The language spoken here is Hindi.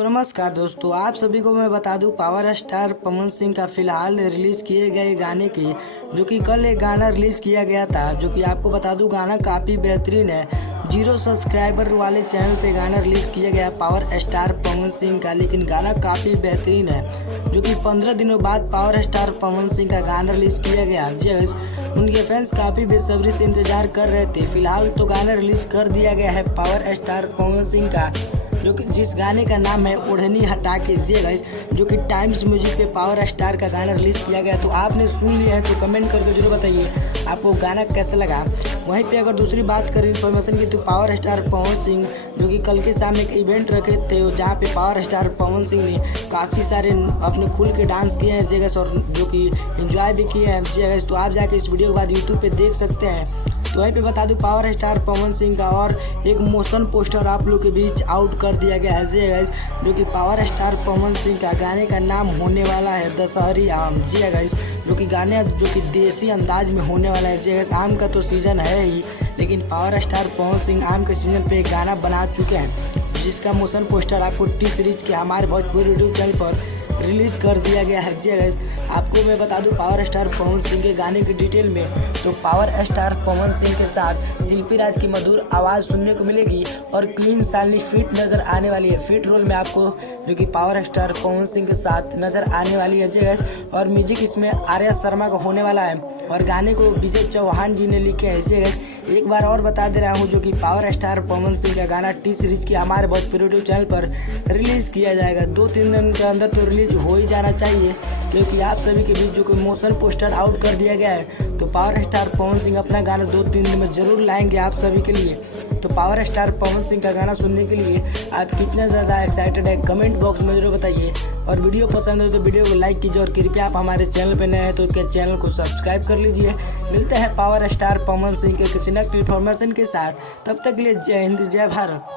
तो नमस्कार दोस्तों, आप सभी को मैं बता दूं पावर स्टार पवन सिंह का फिलहाल रिलीज किए गए गाने की जो कि कल एक गाना रिलीज किया गया था, जो कि आपको बता दूं गाना काफ़ी बेहतरीन है। 0 सब्सक्राइबर वाले चैनल पे गाना रिलीज किया गया पावर स्टार पवन सिंह का, लेकिन गाना काफ़ी बेहतरीन है जो कि 15 दिनों बाद पावर स्टार पवन सिंह का गाना रिलीज किया गया। जी उनके फैंस काफ़ी बेसब्री से इंतजार कर रहे थे। फिलहाल तो गाना रिलीज कर दिया गया है पावर स्टार पवन सिंह का, जो कि जिस गाने का नाम है ओढ़नी हटा के जी गाइस, जो कि टाइम्स म्यूजिक पे पावर स्टार का गाना रिलीज किया गया। तो आपने सुन लिया है तो कमेंट करके जरूर बताइए आपको गाना कैसा लगा। वहीं पे अगर दूसरी बात करें इन्फॉर्मेशन की, तो पावर स्टार पवन सिंह जो कि कल के सामने एक इवेंट रखे थे जहाँ पे पावर स्टार पवन सिंह ने काफ़ी सारे अपने खुल के डांस किए हैं जी गाइस, और जो कि एंजॉय भी किए हैं जी गाइस। तो आप जाके इस वीडियो के बाद यूट्यूब पे देख सकते हैं। तो वहीं पे बता दूं पावर स्टार पवन सिंह का और एक मोशन पोस्टर आप लोग के बीच आउट कर दिया गया है जी गाइस, जो कि पावर स्टार पवन सिंह का गाने का नाम होने वाला है दशहरी आम जी गाइस, जो कि गाने जो कि देसी अंदाज में होने वाला है जी गाइस। आम का तो सीज़न है ही, लेकिन पावर स्टार पवन सिंह आम के सीज़न पे एक गाना बना चुके हैं, जिसका मोशन पोस्टर आपको टी सीरीज के हमारे भोजपुरी यूट्यूब चैनल पर रिलीज कर दिया गया है जी गाइस। आपको मैं बता दूं पावर स्टार पवन सिंह के गाने की डिटेल में, तो पावर स्टार पवन सिंह के साथ शिल्पी राज की मधुर आवाज़ सुनने को मिलेगी और क्वीन शालिनी फिट नज़र आने वाली है। फिट रोल में आपको जो कि पावर स्टार पवन सिंह के साथ नज़र आने वाली है जी गाइस। और म्यूजिक इसमें आर्या शर्मा का होने वाला है और गाने को विजय चौहान जी ने लिखे हैं जी गाइस। एक बार और बता दे रहा हूँ, जो कि पावर स्टार पवन सिंह का गाना टी सीरीज की हमारे भोजपुरी यूट्यूब चैनल पर रिलीज किया जाएगा। 2-3 दिन के अंदर तो रिलीज हो ही जाना चाहिए, क्योंकि आप सभी के बीच जो कि मोशन पोस्टर आउट कर दिया गया है। तो पावर स्टार पवन सिंह अपना गाना 2-3 दिन में जरूर लाएंगे आप सभी के लिए। तो पावर स्टार पवन सिंह का गाना सुनने के लिए आप कितना ज़्यादा एक्साइटेड है कमेंट बॉक्स में जरूर बताइए। और वीडियो पसंद हो तो वीडियो को लाइक कीजिए, और कृपया आप हमारे चैनल पर नए हैं तो चैनल को सब्सक्राइब कर लीजिए। मिलते हैं पावर स्टार पवन सिंह के किसी नेक्स्ट इन्फॉर्मेशन के साथ, तब तक के लिए जय हिंद जय भारत।